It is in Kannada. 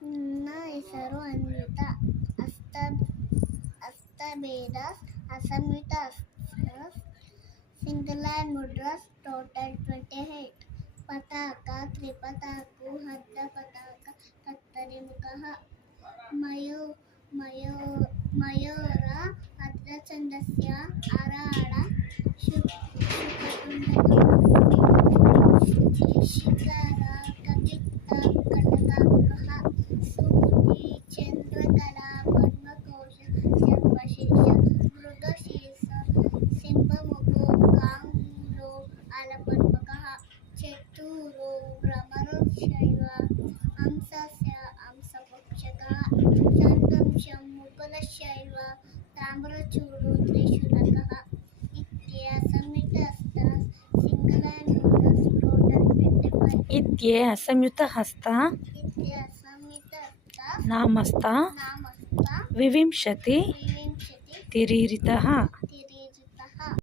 ನನ್ನ ಹೆಸರು ಅನ್ವಿತಾ. ಹಸ್ತಭೇದಸ್, ಅಸಂಯುಕ್ತ ಹಸ್ತಸ್, ಸಿಂಗಲ್ ಆ್ಯಂಡ್ ಮುಡ್ರಸ್, ಟೋಟಲ್ 28. ಪತಾಕ, ತ್ರಿಪತಾಕು, ಅರ್ಧ ಪತಾಕ, ಕತ್ತರಿ ಮುಖ, ಮಯೂರ, ಅರ್ಧಚಂದ್ರಸ್ಯ, ಆರಾಳ, ಶಿಖರ, ಕಪಿತ್ತ, ಕಟಕಾಕಃ, ಸುಮುಖಿ, ಚಂದ್ರಕಲಾ, ಪದ್ಮಕೋಶ, ಸರ್ಪಶೀರ್ಷ, ಮೃಗಶೀರ್ಷ, ಸಿಂಹಮುಖೋ, ಕಾಂಗ್ರೋ, ಅಲಪದ್ಮಕಃ, ಚತುರೋ, ಭ್ರಮರಶೈವ, ಹಂಸಸ್ಯ, ಹಂಸಪಕ್ಷಕಃ, ಚಂದ್ರಂಶಂ, ಮುಕುಲಶೈವ, ತಾಮ್ರಚೂಡೋ, ತ್ರಿಶೂಲಕಃ. ಇತ್ಯೆ ಅಸಂಯುಕ್ತ ಹಸ್ತಾಸ್, ಸಿಂಗಲ್ ಆ್ಯಂಡ್ ಮುಡ್ರಸ್, ಟೋಟಲ್ 25. ಇತ್ಯೆ ಅಸಂಯುತ ಹಸ್ತ ಇತ್ಯೆ ಅಸಂಯುಕ್ತ ಹಸ್ತಾಸ್, ನಾಮಸ್ತ ನಾಮಸ್ತ ವಿವಿಂಶತಿ ವಿಂಶತಿ ತಿರೀರಿತಃ.